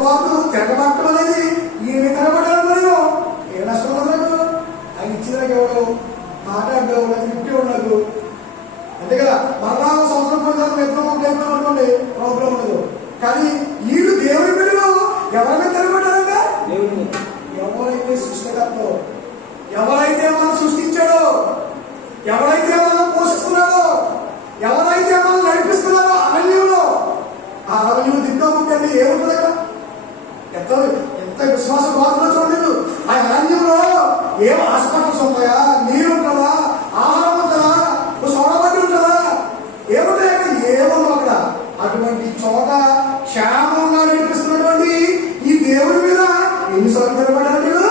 తిరగబాటు తిరగబట్టం అనేది ఈయన తిరగబడ్డాను నేను ఏ నష్టం ఉండదు. ఆయన ఇచ్చిన ఎవరు మాట్లాడవు గిఫ్ట్ ఉండదు అంతే కదా. మరలా సంవత్సరం పడిన ఎప్పుడో అనుకోండి ప్రాబ్లం ఉండదు. కానీ వీళ్ళు దేవుని బిడ్డలు ఎవరైనా తిరగబడ్డారంటే ఎవరైతే సృష్టికర్తో, ఎవరైతే మనం సృష్టించాడో, ఎవరైతే మనం పోషిస్తున్నాడో, ఎవరైతే మనం నడిపిస్తున్నాడో అరణ్యంలో, ఆ అరణ్యం దిగ్గుంటే ఏముంటుంది కదా. ఎంత విశ్వాస బాధలో చూడలేదు. ఆ అరణ్యంలో ఏం హాస్పిటల్స్ ఉంటాయా, నీరు ఉంటుందా, ఆహారం ఉంటుందా, సోడబట్టి ఉంటుందా, ఏముంటాయి అక్కడ, ఏమన్నా అక్కడ. అటువంటి చోట క్షేమంగా నడిపిస్తున్నటువంటి ఈ దేవుడి మీద ఎన్నిసార్లు తిరగబడ్డారు మీరు?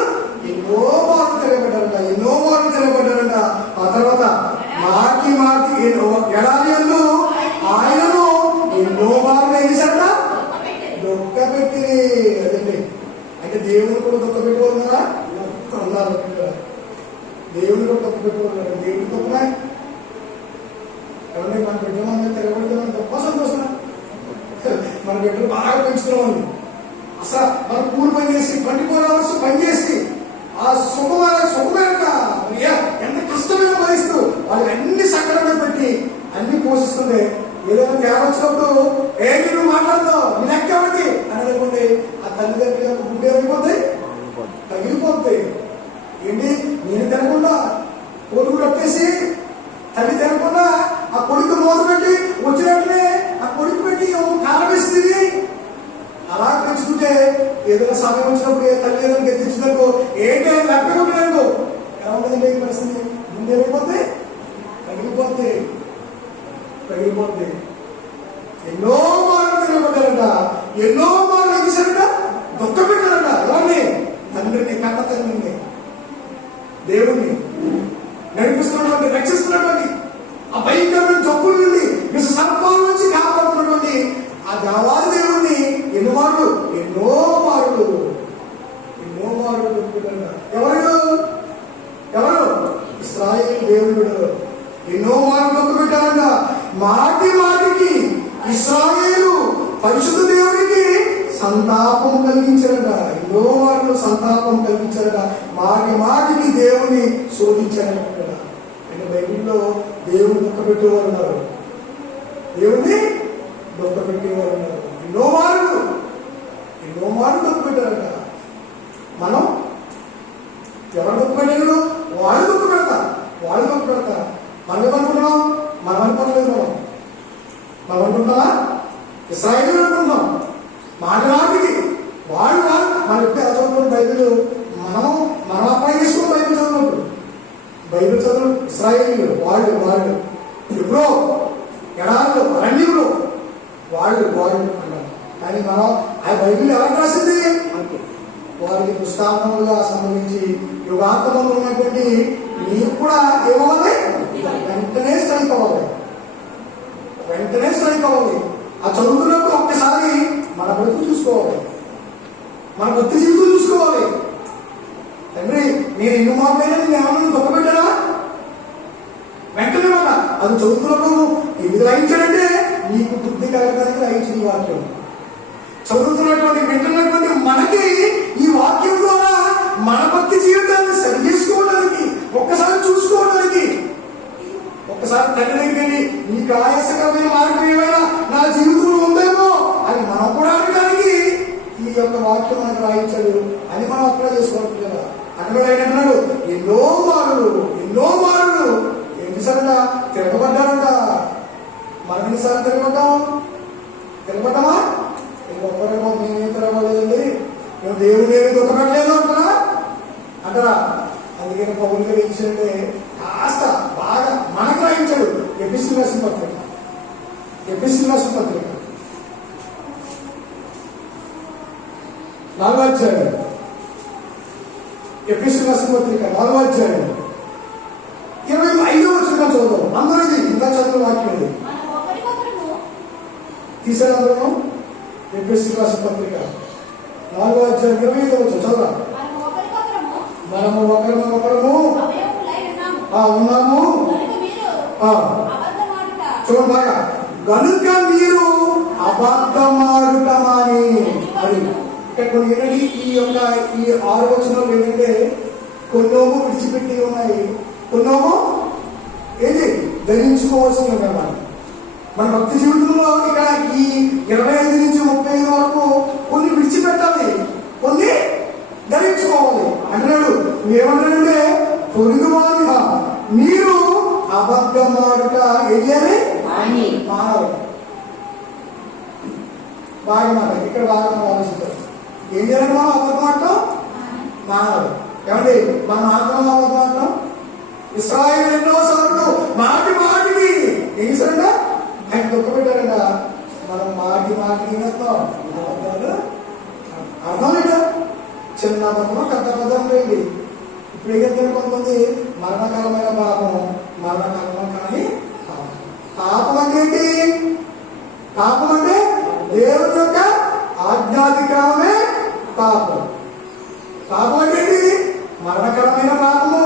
ఎన్నో మార్లు తిరగబడ్డారంట. ఆ తర్వాత మాటి ఎడారి అందు ఆయనను ఎన్నో మార్లు వేసారట, దుఃఖ పెట్టి. అదండి అంటే దేవుడు కూడా దుఃఖ పెట్టుకోవాలి కదా అన్నారు. దేవుడు కూడా దుఃఖ పెట్టుకోవాలి. దేవుడు దుఃఖమే ఎవరిని మన బిడ్డలు తిరగబెడతామని గొప్ప సంతోషం. మన బిడ్డలు బాగా పెంచుతున్నామని అసలు మన కూలి పని చేసి 24 hours పని చేసి ఆ సుఖమైన ఎంత కష్టమైన భరిస్తూ వాళ్ళకి అన్ని సక్రమంగా పెట్టి అన్ని పోషిస్తుంటే ఏదైనా తేడా వచ్చినప్పుడు ఏంటి నువ్వు మాట్లాడతావు నీ లెక్క ఎవరికి అని అనుకోండి, ఆ తల్లిదండ్రుల యొక్క గుడ్డ ఏమైపోతాయి, తగిలిపోతాయి. ఏంటి నేను తినకుండా కొడుకు పెట్టేసి తల్లి తినకుండా ఆ కొడుకు మోత పెట్టి వచ్చినట్లే ఆ కొడుకు పెట్టి కారం వేస్తుంది. అలా పెంచుకుంటే ఏదైనా సమయం వచ్చినప్పుడు ఏ తల్లి ఏదైనా గెలిచినట్టు ఏంటి లెక్కకుంటున్నాను ఎలా ఉంటుందండి ఈ పరిస్థితి? ముందు ఏమైపోతే తగిలిపోతే ఎన్నో మార్లు తిరగబడ్డారంట, ఎన్నో మార్లు ఏం చేశారంట, దుఃఖ పెట్టారంట. ఎవరిని? తండ్రిని, కన్న తండ్రిని, దేవుణ్ణి నడిపిస్తున్నటువంటి, రక్షిస్తున్నటువంటి, ఆ భయంకరమైన జబ్బుల నుండి సర్పాల నుంచి కాపాడుతున్నటువంటి ఆ దేవాది దేవుడిని ఎన్నో మార్లు ఎవరు? ఇశ్రాయేలు దేవుడు ఎన్నో మార్లు దుఃఖ పెట్టారంట. మాటికి ఇశ్రాయేలు పరిశుద్ధ దేవుడికి సంతాపం కలిగించారట. ఎన్నో మార్లు సంతాపం కలిగించారట. మాటికి దేవుని శోధించారట. అంటే బైబిల్లో దేవుని దుఃఖ పెట్టేవారు ఉన్నారు, దేవుని దుఃఖ పెట్టేవారు ఉన్నారు. ఎన్నో మార్లు దుఃఖ పెట్టారట. మనం ఎవరు దుఃఖ పెట్టారు? వాళ్ళు దుఃఖ పెడతారు. మనం ఏమనుకుంటున్నాం? మనం అనుకోలేదు. మనం అనుకుంటామా? ఇశ్రాయేలు అనుకుంటాం. మాటికి వాళ్ళు మనం ఎప్పుడు ఎలా చదువుకున్న బైబిల్ మనం అప్లై చేసుకుని బైబిల్ చదువుకున్నప్పుడు బైబిల్ చదువు ఇశ్రాయేలు వాళ్ళు ఎప్పుడో ఎడారులు అరణ్యంలో వాళ్ళు అన్నారు. కానీ మనం ఆ బైబిల్ ఎవరికి రాసింది? వారికి దృష్టాంతములుగా సంబంధించి యుగాంతంలో ఉన్నటువంటి నీకు కూడా ఏమవ్వాలి? వెంటనే స్ట్రైక్ అవ్వాలి. ఆ చదువుతున్నప్పుడు ఒక్కసారి మన బ్రతుకు చూసుకోవాలి, మన భక్తి జీవితం చూసుకోవాలి. తండ్రి నేను ఎన్ని మార్పులైనా నేను ఏమన్నా దుఃఖ పెట్టానా? వెంటనే మాట అది చదువుతున్నప్పుడు ఎందుకు రాయించాడంటే నీకు బుద్ధి కలగడానికి రాయించింది వాక్యం. చదువుతున్నటువంటి వింటున్నటువంటి మనకి ఈ వాక్యం ద్వారా మన భక్తి జీవితాన్ని సరి చేసుకోవడానికి, ఒక్కసారి చూసుకోవడానికి, ఒక్కసారి తండ్రి దగ్గరికి నీకు ఆయాసకరమైన మార్గం ఏమైనా నా జీవితంలో ఉందేమో అని మనం కూడా అనడానికి ఈ యొక్క వాక్యం మనకు రాయించాడు అని మనం అప్లై చేసుకోవాలి కదా. అక్కడ ఆయన అంటున్నాడు ఎన్నో మార్లు ఎన్నిసార్లు తిరగబడ్డారంట. మనం ఎన్నిసార్లు తిరగబడ్డామా? ఒక్కరేమో మేమేం తిరగలేదండి, మేము దేవుడు ఏమి దుఃఖపెట్టలేదు అంటారా? అందుకని పౌలు గారు ఇచ్చింటే కాస్త బాగా మనకు రాయించాడు. ఎపిసిల్ రాసిన పత్రిక 4వ అధ్యాయం, ఎపిసిల్ రాసిన పత్రిక 4వ అధ్యాయం 25వ వచనం చదువుదాం. అందరూ ఇది ఇందా చదువు వాక్యం ఇది తీసారు అందరూ. ఎపిసిల్ రాసిన పత్రిక 4వ అధ్యాయం 25వ వచనం చదువుదాం. మనము ఒకరము ఉన్నాము. చూడండి బాగా, గనుక మీరు అబద్ధమాడుటమని. అది ఇక్కడ కొన్ని ఏంటంటే ఈ 6 వచనాలు ఏంటంటే కొన్నోము విడిచిపెట్టి ఉన్నాయి, కొన్నోము ఏది ధరించుకోవాల్సింది ఉన్నాయి. మన భక్తి జీవితంలో ఇక్కడ ఈ 25 నుంచి 35 వరకు కొన్ని విడిచిపెట్టాలి, కొన్ని ధరించుకోవాలి అంటున్నాడు. ఏమంటాడంటే పొరుగువారిగా మీరు అబద్ధమాడుట ఏం చేయాలి? మానవుడు బాగా మాట ఇక్కడ బాగా ఆలోచించారు. ఏం చేయాలి? మనం అబద్ధమాడటం మానవుడు. ఏమండి మనం మాత్రం అబద్ధమాడటం? ఇశ్రాయేలు ఎన్నోసార్లు మాటికి ఏం చేశారంట? ఆయన దుఃఖపెట్టారంట. మనం మాటికి వేస్తాం అర్థం లేదా? చిన్న అబద్ధమా పెద్ద అబద్ధం పోయింది. ఇప్పుడు ఏం చేస్తారు కొంతమంది? మరణకరమైన పాపం, మరణకరమ కానీ పాపం అంటే ఏంటి? పాపం అంటే దేవుని యొక్క ఆజ్ఞాతిక్రమమే పాపం. పాపం అంటే ఏంటి? మరణకరమైన పాపము,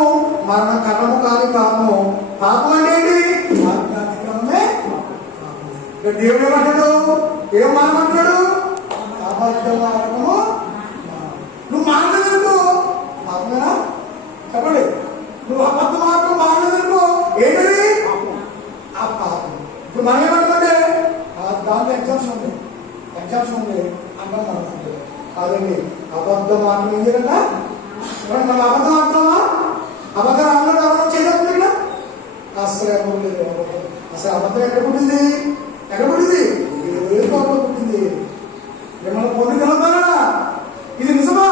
మరణకరము కాని పాపము. పాపం అంటే ఏంటి? ఆజ్ఞాతిక్రమమే పాపం. దేవుడు ఏమంటాడు? ఏం మానమంటాడు? అబద్ధ మార్గము. నువ్వు మానలేదనుకో పాపమేనా? చెప్పండి. నువ్వు అబద్ధ మార్గం మానలేదనుకో ఏంటది? ఆ పాపం. ఇప్పుడు మనం ఏమంటామంటే దాంట్లో ఎగ్జామ్స్ ఉంది అన్నం అనుకుంటుంది. కాదండి, అబద్ధ మార్గం ఏం చేయాలంట? మనం అబద్ధం ఆడుతామా? అబద్ధం ఆడడం అబద్ధం చేయకుండా అసలు ఎవరు లేదు. అసలు అబద్ధం ఎక్కడ పుట్టింది? ఏ కోపంలో పుట్టింది? మిమ్మల్ని పొంది తినొద్దానా? ఇది నిజమా?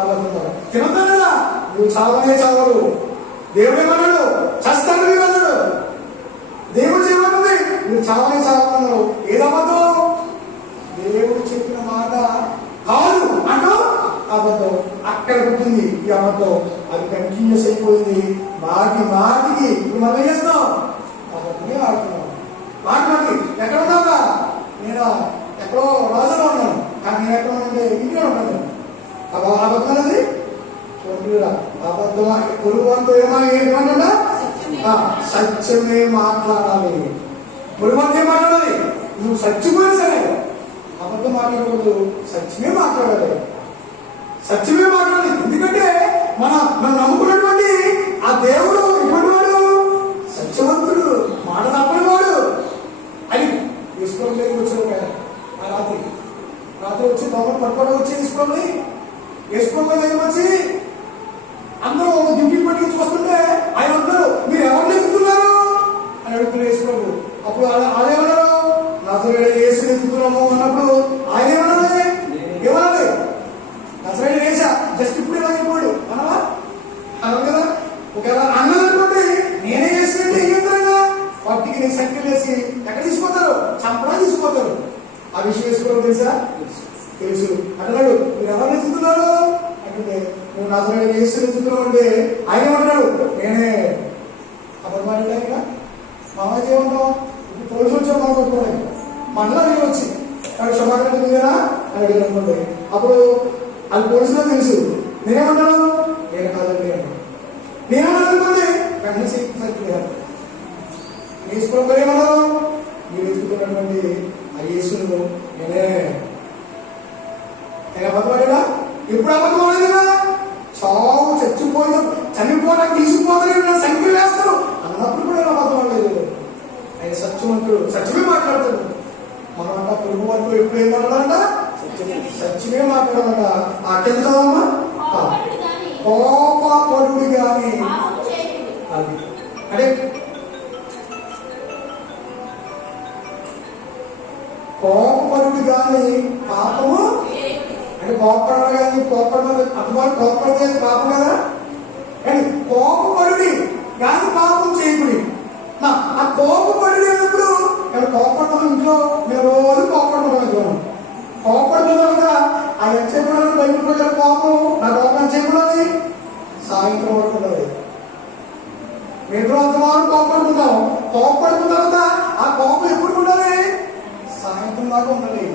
అబద్ధం తినొద్దానా? నువ్వు చావనే చావరు. దేవుడు ఏమన్నాడు? చస్తాను మీరు అన్నాడు. దేవుడు ఏమన్నది? నువ్వు చావనే చావన్నారు. ఏదబద్ధం? దేవుడు చెప్పిన మాట కాదు అంటూ అబద్ధం. అక్కడ పుట్టింది ఈ అబద్ధం. అది కంటిన్యూస్ అయిపోయింది. మాటికి ఇప్పుడు మనం చేస్తాం అబద్ధమే ఆడుతున్నాం. మాటి ఎక్కడ ఉన్నావా? నేను ఎక్కడో రాజులో ఉన్నాను, కానీ నేను ఎక్కడ ఉంటే ఇంట్లో ఉన్నాను. అబద్ధం అనేది అబద్ధం. పొరుగువంతో ఏమన్నా సత్యమే మాట్లాడాలి. పొరుగువంతో ఏం మాట్లాడాలి? నువ్వు సత్యమే సరే, అబద్ధం మాట్లాడకూడదు. సత్యమే మాట్లాడాలి. ఎందుకంటే మనం నమ్ముకున్నటువంటి ఆ దేవుడు ఇటువంటి వాడు సత్యవంతుడు, మాట తప్పని వాడు అని తీసుకోవడం లేదు. వచ్చాడు ఆ రాత్రి వచ్చి దొంగలు పట్టుకోవడం వచ్చి వేసుకోవడం దగ్గర వచ్చి అందరూ డ్యూటీలు పట్టుకుని వస్తుంటే ఆయన అందరూ మీరు ఎవరిని ఎత్తుతున్నారు అని అడుగుతున్నారు వేసుకోవడం. అప్పుడు అదేమన్నారు? నజరేయుడైన యేసుని ఎత్తుతున్నాము అన్నప్పుడు ఆయన ఏమన్నాడు? నజరేయుడైన యేసు జస్ట్ ఇప్పుడు ఎలా అయిపోయాడు అనవా? అన్నారు కదా. ఒకవేళ అన్నదనుకోండి నేనే చేసినట్టు ఏం చెప్తారా? వాటికి నేను సంఖ్యలు వేసి ఎక్కడ తీసుకుపోతారు? చంపడా తీసుకుపోతారు. ఆ విషయం వేసుకోవడం తెలుసు అంటున్నాడు. మీరు ఎవరిని ఎత్తుతున్నారు అంటే నువ్వు నజరేయుడైన యేసుని ఎత్తుతున్నావు అంటే ఆయన ఏమంటున్నాడు? నేనే. అబద్ధం మాట్లాడా? మామయ్య ఏమంటాం? ఇప్పుడు పోలీసు వచ్చావు మనం కొట్టుకోవాలి మళ్ళా నేను వచ్చి అక్కడ శుభాకాంక్ష మీదేనా అని అడిగి అనుకోండి. అప్పుడు అది పోలీసులో తెలుసు. నేనేమంటాను? నేను కాదండి అంటాను. నేనేమన్నా అనుకోండి వెంటనే సరిపోయాను. తీసుకోవడం ఏమన్నారు? మీరు ఎత్తుకున్నటువంటి ఆ యేసును నేనే. నేను అబద్ధపడేదా? ఎప్పుడు అబద్ధపడేదా? చావు చనిపోవడానికి తీసుకుపోతారు, సంఖ్యలు వేస్తారు అన్నప్పుడు కూడా అబద్ధపడలేదు. ఆయన సత్యవంతుడు, సత్యమే మాట్లాడతాడు. మనం అంట పొరుగు వరకు ఎప్పుడు ఏం మాట్లాడాలంట? సత్యమే మాట్లాడాలంట. అత్యంతమా కోపపడుడు గాని అది అంటే కోపపడుడు గాని పాపము అంటే కోపపడడం కానీ కోపడడం అటువంటి కోపడితే పాపం కదా. కానీ కోపపడుడి కానీ పాపం చేయకుడి. ఆ కోపపడి అన్నప్పుడు కోపడతాం ఇంట్లో మేము రోజు కోపడుతున్నాం. కోపడుతున్నాం కదా ఆ ఎంతసేపు బయట ప్రజల కోపం నా కోపం ఎంతసేపు సాయంత్రం వరకు ఉండదు. మిగతా అంతవరకు కోపడుతున్నాం. కోపడుతున్న తర్వాత ఆ కోపం ఎప్పుడు ఉండాలి? సాయంత్రం దాకా ఉండాలి.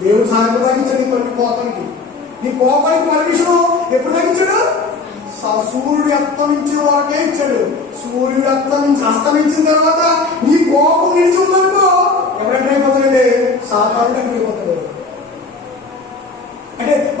దేవుడు సాయంత్రం తగ్గించాడు నీ కోపానికి. నీ కోపానికి పర్మిషన్ ఎప్పుడు తగ్గించాడు? సూర్యుడు అస్తమించే వరకే ఇచ్చాడు. సూర్యుడు అస్తమించిన తర్వాత నీ కోపం నిలిచి ఉందనుకో ఎవరైనా అయిపోతాడండి? సాతానుడు అయిపోతాడు.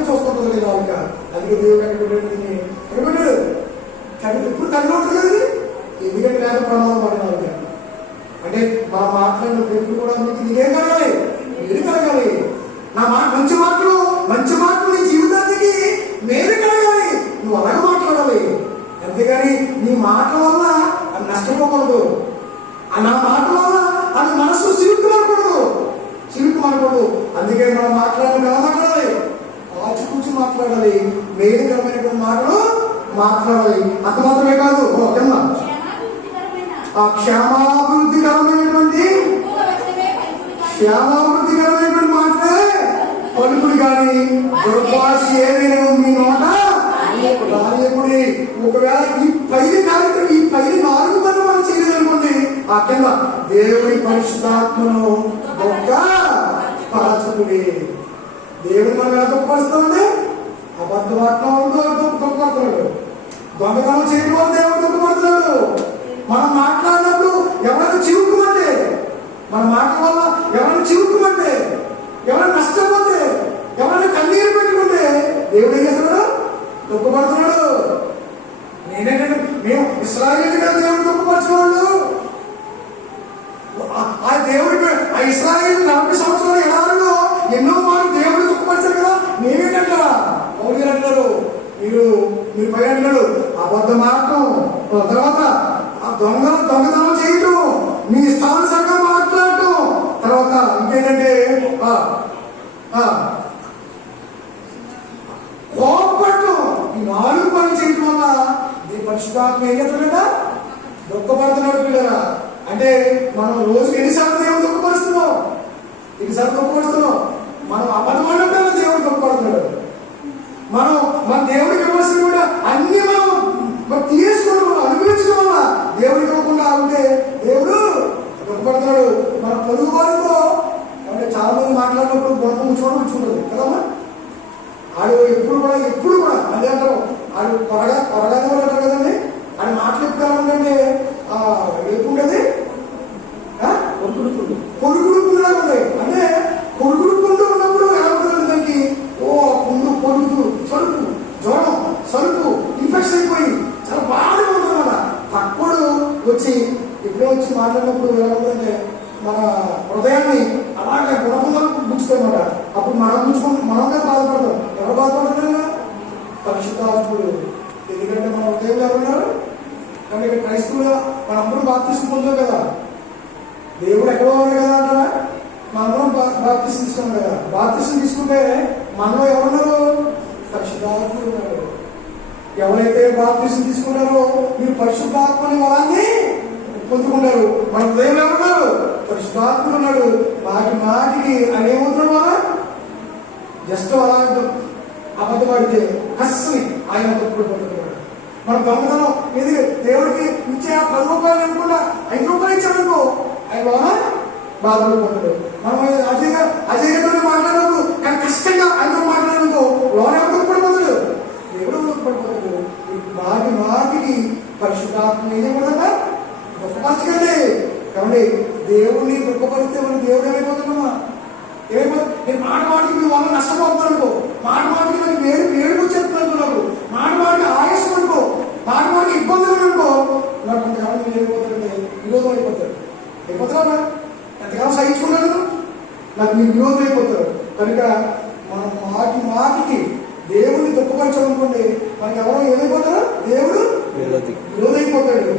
వైపు చూసుకుంటుంది కదా నాలుక. అందుకే దేవుడు కనిపెట్టాడు ఎప్పుడు తల్లి ఉంటుంది కదండి. ఎందుకంటే లేక ప్రమాదం పడినారు అంటే మా మాట్లాడిన ఎప్పుడు కూడా మీకు నీకేం కలగాలి, మేలు కలగాలి. నా మంచి మాటలు నీ జీవితానికి మేలు కలగాలి. నువ్వు అలాగే మాట్లాడాలి. అంతేగాని నీ మాటల వల్ల అది నష్టపోకూడదు. నా మాటల వల్ల అది మనసు చిరుక్కుమనకూడదు. అందుకే మనం మాట్లాడాలి, ఎలా మాట్లాడాలి, ఆచికూచి మాట్లాడాలి, మేలుకరమైనటువంటి మాటలు మాట్లాడాలి. అంత మాత్రమే కాదు, క్షేమాభివృద్ధికరమైనటువంటి మాటలే పలుకుడు కానీ దుర్భాష ఏదైనా మీ నోట రానియకుడి. ఒకవేళ ఈ పైన కార్యక్రమం ఈ పైన 4 పనులు మనం చేయలేదనుకోండి, ఆ కింద దేవుడి పరిశుద్ధాత్మను గొప్ప పరచుకుడి. దేవుడు మనం ఎలా దుఃఖపరుస్తామండి? అబద్ధమాత్మతో దుఃఖపడుతున్నాడు. దొంగతనం చేయడం వల్ల దేవుడు దుఃఖపడుతున్నాడు. మనం మాట్లాడినప్పుడు ఎవరైనా చివుకుమంటే, మన మాట వల్ల ఎవరైనా చివుకుమంటే, ఎవరైనా నష్టపోతే, ఎవరైనా కన్నీరు పెట్టుకుంటే దేవుడు ఏం చేస్తున్నాడు? దుఃఖపడుతున్నాడు. నేనేంటంటే మేము ఇశ్రాయేలు కదా దేవుడు దుఃఖపరచేవాళ్ళు. ఆ దేవుడి ఆ ఇశ్రాయేలు 40 సంవత్సరాలు ఎలాగో ఎన్నో మార్లు దేవుడు దుఃఖపరిచారు కదా. మేమేంటంటారా పౌలు అంటున్నారు, మీరు పై అంటున్నాడు అబద్ధం ఆడటం, తర్వాత దొంగతనం చేయటం, మీ ఇష్టానుసారంగా మాట్లాడటం, తర్వాత ఇంకేంటంటే కోపపడటం. ఈ 4 పనులు చేయటం వల్ల ఈ పరిశుద్ధాత్మ ఏం చేస్తాడంట? దుఃఖపడుతున్నాడు పిల్లరా. అంటే మనం రోజుకి ఎన్నిసార్లు దేవుడు దుఃఖపరుస్తున్నాం? మనం అబద్ధపడటం దేవుడు దుఃఖపడుతున్నాడు. మనం మన దేవుడికి ఇవ్వాల్సింది కూడా అన్ని మనం తీసుకోవడం వల్ల, అనుభవించడం వల్ల దేవుడికి ఇవ్వకుండా ఉంటే దేవుడు దుఃఖపడుతున్నాడు. మన పొరుగు వారితో అంటే చాలా మంది మాట్లాడినప్పుడు గొడవ చూడదు కదమ్మా. ఆడు ఎప్పుడు కూడా అదే అంటారు, ఆడు కొరగానే కూడా అంటారు కదండి. ఆడు మాట్లాడుతూ ఉంటే ఎప్పుడుండేది పొరుగుడు పుండులాగా ఉంటాయి. అంటే పొరుగుడు పుండు ఉన్నప్పుడు ఎలా ఉంటుంది దానికి? పుండు పొరుగు సరుపు జ్వరం సరుపు ఇన్ఫెక్షన్ అయిపోయి చాలా బాగా ఉంటుంది అన్నమాట. పక్కడు ఎప్పుడో వచ్చి మాట్లాడినప్పుడు ఎలా ఉంటుందంటే మన హృదయాన్ని అలాగే గుణపుందాలకు గుంచుతామన్నమాట. అప్పుడు మనమే బాధపడతాం. ఎవరు బాధపడతారు? పరిశుద్ధాత్ముడు. ఎందుకంటే మన హృదయంలో ఎవరున్నారు? కానీ ఇక్కడ క్రైస్తవులుగా మనందరం బాప్తిస్మం పొందాం కదా. దేవుడు ఎక్కడో ఉంది కదా అంటారా? మనందరం బాప్తిస్మం తీసుకున్నాం కదా. బాప్తిస్మం తీసుకుంటే మనలో ఎవరున్నారు? పరిశుద్ధాత్ముడు ఉన్నారు. ఎవరైతే బాప్తిస్మం తీసుకున్నారో మీరు పరిశుద్ధాత్మని వరాన్ని పొందుకుంటారు. మన హృదయంలో ఎవరున్నారు? పరిశుద్ధాత్ముడు ఉన్నాడు. మాటికి ఆయన ఏమవుతున్నాడు? మన జస్ట్ అలా అబద్ధపడితే కస్సుని ఆయన తప్పుడుకుంటున్నాడు. మన దొంగతనం ఇది దేవుడికి ఇచ్చే ఆ 10 రూపాయలు అనుకున్నా 5 రూపాయలు ఇచ్చాడనుకో ఆయన బాధపడిపోతాడు. మనం అజయ్యతో మాట్లాడినప్పుడు కానీ కష్టంగా ఆయనతో మాట్లాడనుకో లోన దుఃఖపడిపోతాడు, దేవుడు దుఃఖపడిపోతాడు. మాటికి పరిశుద్ధాత్మ ఏమవుతుందా? దుఃఖపరచకండి. కాబట్టి దేవుడిని దుఃఖపరిస్తే మనం దేవుడు ఏమైపోతున్నామా? నేను మాటికి మీ వల్ల నష్టపోతున్నాను అనుకో, మాటికి నాకు వేడుకు చెప్తున్నాను, మాటికి ఆయాసం అనుకో, మాటికి ఇబ్బందులు అనుకో, నాకు కొంతకాలం మీరు ఏమైపోతారంటే విరోధం అయిపోతారు. అయిపోతారా? ఎంతకాలం సహించుకున్నాను నాకు మీరు విరోధం అయిపోతారు. కనుక మనం మాటికి దేవుడిని దుఃఖపరచాలనుకోండి, మనకి ఎవరో ఏమైపోతారు? దేవుడు విరోధం అయిపోతాడు.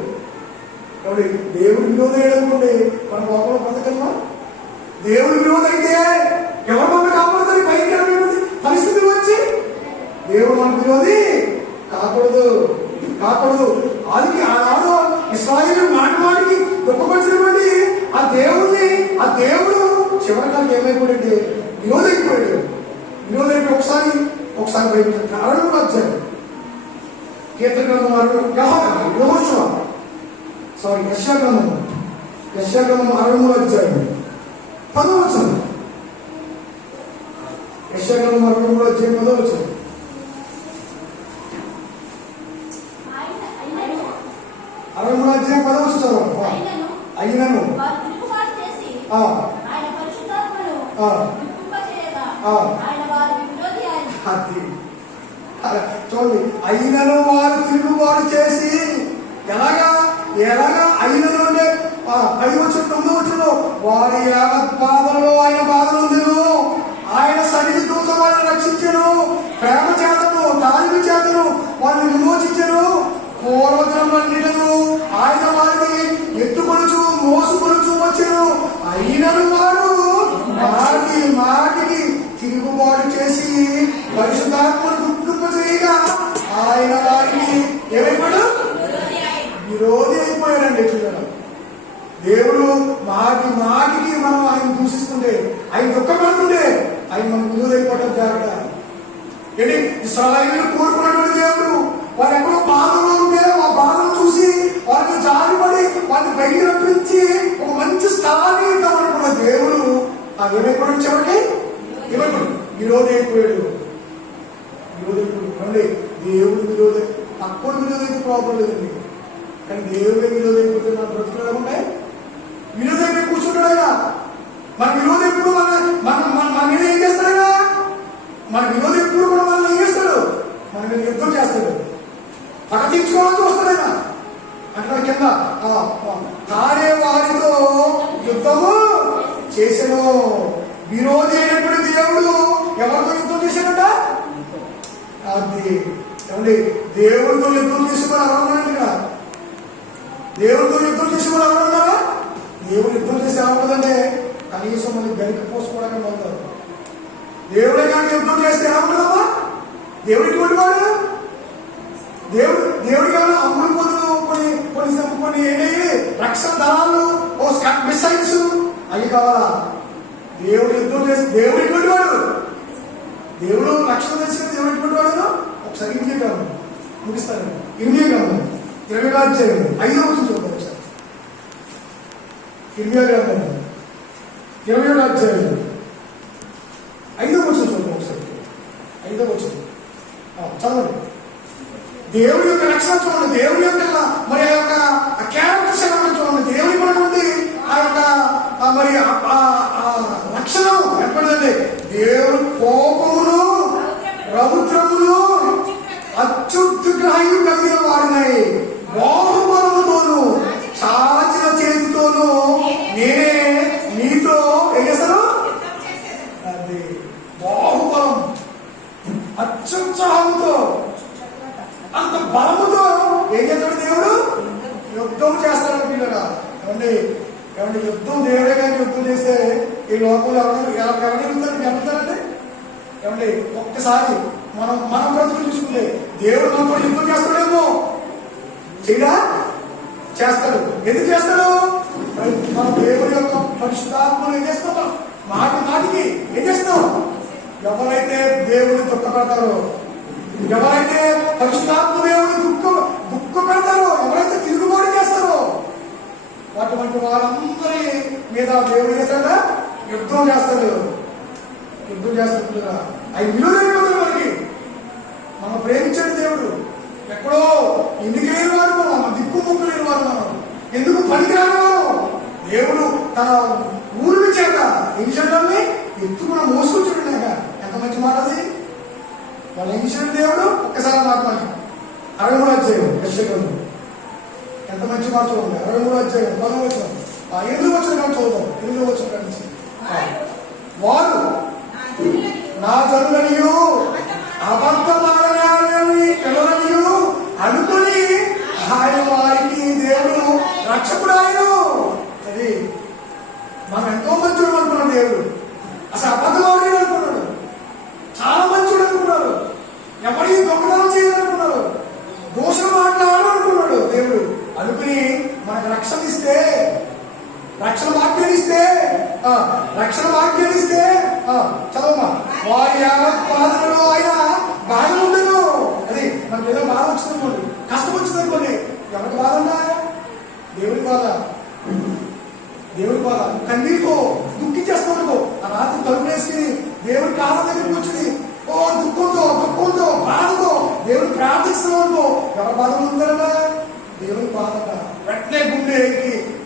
కాబట్టి దేవుడు విరోధం అయ్యాడనుకోండి మన లోపల బ్రతకమా? దేవుడు విరోధం అయితే ఎవరు మనల్ని కాపాడుతారు? భయంకరమైన పరిస్థితి వచ్చి దేవుడు మన విరోధి కాకూడదు. అది ఆనాడు ఇశ్రాయేలు మాటికి దుఃఖపరిచినటువంటి ఆ దేవుడు చివరికాలకు ఏమైపోయాడంటే విరోధైపోయాడు. ఒకసారి భయపడ్డాడు. కారణం వచ్చాడు. కీర్తన గ్రంథం యెషయా గ్రంథం 63 అధ్యాయం 10వ వచనం. యెషయా గ్రంథం 63 అధ్యాయం 10వ వచనం. అయినను అది చూడండి, అయినను వారు తిరుగుబాటు చేసి ఎలాగా అయినను అంటే 10 వచ్చిన 9 వచ్చిన వారి బాధలలో ఆయన బాధలు ఆయన సన్నిధి కోసం వాళ్ళని రక్షించను, ప్రేమ చేతను తాలిమి చేతను వాళ్ళని విమోచించను. పూర్వతరములన్నిటను ఆయన వారిని ఎత్తుకొనుచు మోసుకొనుచు వచ్చెను. అయినను వారు మాటికి తిరుగుబాటు చేసి పరిశుద్ధాత్మను దుఃఖింపజేయగా ఆయన వారికి ఏమైపోయాడు? విరోధి అయిపోయాడండి. చూడడం దేవుడు మాటికి మనం ఆయన దూషిస్తుంటే, ఆయన దుఃఖపడుతుంటే ఆయన మనం విరోధి అయిపోవడం జాగ్రత్త. ఏంటి, ఇశ్రాయేలును కోరుకున్నటువంటి దేవుడు వారు ఎక్కడో బాధలో ఉంటే ఆ బాధను చూసి వారిని జారిపడి వారిని బయటికి రప్పించి ఒక మంచి స్థలాన్ని ఇద్దామనుకున్న దేవుడు ఏమైపోయాడు? చివరికి ఏమైపోయాడు? విరోధి అయిపోయాడు. అండి, దేవుడు విరోధి, అప్పుడు విరోధి ప్రాబ్లం లేదండి. కానీ దేవుడే విరోధి అయిపోతే మన బ్రతుకులు ఉంటాయి. విరోధి అయిపోయి కూర్చుంటాడు ఆయన. మన విరోధి ఎప్పుడు మన మీద ఏం చేస్తాడు? మన విరోధి ఎప్పుడు కూడా మనల్ని ఏం చేస్తాడు? మన మీద యుద్ధం చేస్తాడు, పగ తీర్చుకోవాలని వస్తాడు ఆయన. అంటే కింద తానే వారితో యుద్ధము చేసెను. విరోధి అయినటువంటి దేవుడు ఎవరితో యుద్ధం చేశాడట? అది ఏమండి, దేవుడితో యుద్ధం చేసుకుని ఎవరున్నారండి ఇక్కడ? దేవుడితో యుద్ధం చేసుకుని ఎవరున్నారా? దేవుడు యుద్ధం చేసి ఏమవుతుందంటే కనీసం మనకి గడికి పోసుకోవడానికి వెళ్తారు. దేవుడే కానీ యుద్ధం చేస్తే ఏమవుతుందమ్మా? దేవుడికి వాడు దేవుడికి ఏమైనా అమ్ముడు పొందులు కొన్ని ఏంటి రక్షణ దళాలు, మిసైల్స్ అవి కావాలా? దేవుడు యుద్ధం చేసి దేవుడికి వాడు, దేవుడు రక్షణ తెలిసిన దేవుడికి వాడు. ఒకసారి ఇండియా కాదు ముగిస్తాను. ఇండియా కాదు 20 అధ్యాయం 5వ వచనం చూద్దాం ఒకసారి. ఇండియా కాదు 20వ అధ్యాయం 5వ వచనం చూద్దాం ఒకసారి. 5వ వచనం చదవండి. దేవుడి యొక్క రక్షణ చూడండి, దేవుడి యొక్క మరి ఆ యొక్క క్యారెక్టర్స్ ఎలా చూడండి. దేవుడి మనకుంది ఆ యొక్క మరి లక్షణం ఎక్కడండి? దేవుడు కోపమును రౌద్రమును అత్యుగ్రహం కలిగిన వాడినాయి. బాహుబలముతోను చాచిన చేతితోను నేనే నీతో ఏం చేస్తాను? అది బాహుబలం, అత్యుత్సాహంతో, అంత బలముతో ఏం చేస్తాడు దేవుడు? యుద్ధం చేస్తాడు. పిల్లరా ఏమండి, యుద్ధం దేవుడే కానీ యుద్ధం చేస్తే ఈ లోకంలో ఎవరుతారండి? ఏమండి, ఒక్కసారి మనం బ్రతుకులు చూసుకుంటే దేవుడు మనతో యుద్ధం చేస్తాడేమో. చేయడా? చేస్తాడు. ఎందుకు చేస్తాడు? మన దేవుడి యొక్క పరిశుద్ధాత్మను ఏం చేస్తాం? మాటికి ఏం చేస్తాం? ఎవరైతే దేవుడిని దుఃఖపెడతారో, ఎవరైతే పరిశుద్ధాత్మ దేవుడిని దుఃఖపెడతారో, ఎవరైతే తిరుగుబాటు చేస్తారో అటువంటి వారందరి మీద దేవుడు చేస్తాడా? యుద్ధం చేస్తాడు. ఆయన విలువైన మనకి మనం ప్రేమించండి. దేవుడు ఎక్కడో ఎందుకు లేని వారు, మనం దిక్కు ముక్కు లేని వారు, మనం ఎందుకు పనికిరాని వారు. దేవుడు తన ఊరిని చేత ఇంజన్లని ఎత్తుకున్న మోసుకొచ్చుకున్నాక ఎంత మంచి మాట అది. వాళ్ళు ఇంజన్ దేవుడు ఒక్కసారి మాట్లాడి 63వ అధ్యాయం యెషయాలో ఎంత మంచి మాట చూడండి. 63వ అధ్యాయం 10వ వచనం 8వ వచనం చూద్దాం. 8వ వచనం నుంచి వారు నా జనులనియు అబద్ధమాడని పిల్లలనియు అనుకుని ఆయన వారికి దేవుడు రక్షకుడు. ఆయన అది మనం ఎంతో మంచోడు అనుకున్నాడు దేవుడు. అసలు అబద్ధమాడని అనుకున్నాడు, చాలా మంచోడు అనుకున్నారు. ఎవరి దొంగతనం చేయాలనుకున్నారు, దోషం మాట్లాడాలనుకున్నాడు దేవుడు. అనుకుని మనకు రక్షణ వాక్యాన్నిస్తే చదవమ్మా, వారి బాధలలో ఆయన బాధ ఉండదు. అది మనకి ఏదో బాధ వచ్చిందనుకోండి, కష్టం వచ్చిందనుకోండి, ఎవరికి బాధ ఉందా? దేవుడి బాధ కన్నీరుతో దుఃఖించేస్తామనుకో, ఆ రాత్రి తలుపు వేసుకుని దేవుడి కాలం దగ్గరికి వచ్చింది దుఃఖంతో బాధతో దేవుడు ప్రార్థిస్తున్నామనుకో, ఎవరి బాధ ఉందరా? దేవుడి బాధ. వెంటనే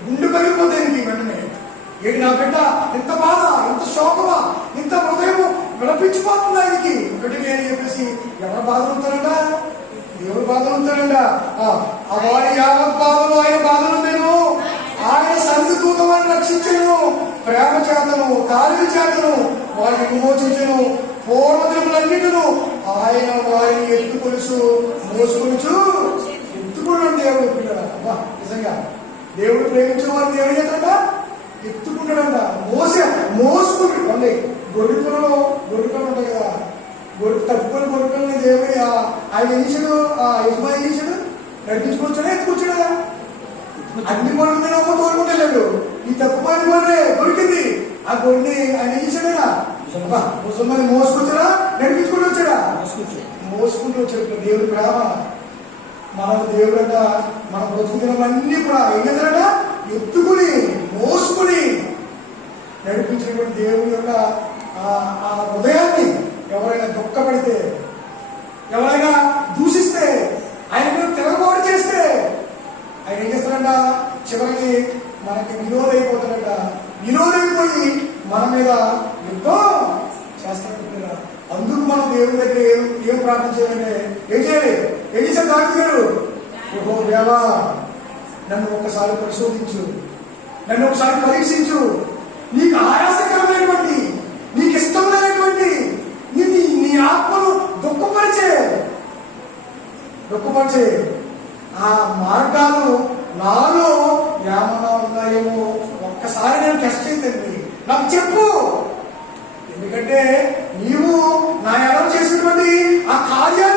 గుండె పగిలిపోతే వెంటనే ఏంటి నా బిడ్డ ఇంత బాధ, ఇంత శోకమా, ఇంత హృదయం విలపించిపోతుంది ఆయనకి. ఒకటి నేను చెప్పేసి ఎవరి బాధలు ఉంటారంట? దేవుడి బాధలు ఉంటారంట. ఆ వాడి యావత్ బాధలు ఆయన బాధలు నేను ఆయన సన్నిధి దూత వారిని రక్షించను, ప్రేమ చేతను కాలిక చేతను వారిని విమోచించను, పూర్వదినములన్నిటిను ఆయన వారిని ఎత్తుకొలుచు మోసుకొలుచు. ఎత్తుకున్నాడు దేవుడు పిల్లల. నిజంగా దేవుడు ప్రేమించిన వారిని ఏం చేస్తాడ? ఎత్తుకుంటాడంట. మోసుకుంటాడు. గొర్రెపిల్లలో గొర్రెపిల్లలు ఉంటాయి కదా, తప్పుకొని గొర్రెపిల్లని దేవుడు ఆయన ఏసాడు, ఆ యజమాని ఏసాడు, నడిపించుకొచ్చాడా ఎత్తుకొచ్చాడా? అన్ని గొర్రెల మీద అమ్మ తోడుకుంటే వెళ్ళాడు. ఈ తప్పుకొని గొర్రె దొరికింది. ఆ గొర్రెని ఆయన ఏసాడా? ముసల్మాని మోసుకొచ్చాడా నడిపించుకుంటూ వచ్చాడా? మోసుకుంటూ వచ్చాడు. దేవుడి ప్రేమ. మన దేవుడు అంట మన బ్రతుకుతున్నవన్నీ కూడా ఏం చేశారట? ఎత్తుకుని మోసుకుని నడిపించినటువంటి దేవుడి యొక్క ఆ హృదయాన్ని ఎవరైనా దుఃఖపడితే, ఎవరైనా దూషిస్తే, ఆయన మీద తిరగబాటు చేస్తే ఆయన ఏం చేస్తారంట? చివరికి మనకి విరోధైపోతారంట. విరోధైపోయి మన మీద యుద్ధం చేస్తారంట. అందుకు మనం దేవుడి దగ్గర ఏం ప్రార్థన చేయాలంటే ఏం చేయాలి? ఏం చేశారు దావీదు గారు? యెహోవా నన్ను ఒక్కసారి పరిశోధించు, నన్ను ఒకసారి పరీక్షించు. నీకు ఆయాసకరమైనటువంటి, నీకు ఇష్టమైనటువంటి నీ ఆత్మను దుఃఖపరిచే ఆ మార్గాలు నాలో ఏమన్నా ఉన్నాయేమో ఒక్కసారి నేను టెస్ట్ చేయండి, నాకు చెప్పు. ఎందుకంటే నీవు నా ఎలా చేసినటువంటి ఆ కార్యాన్ని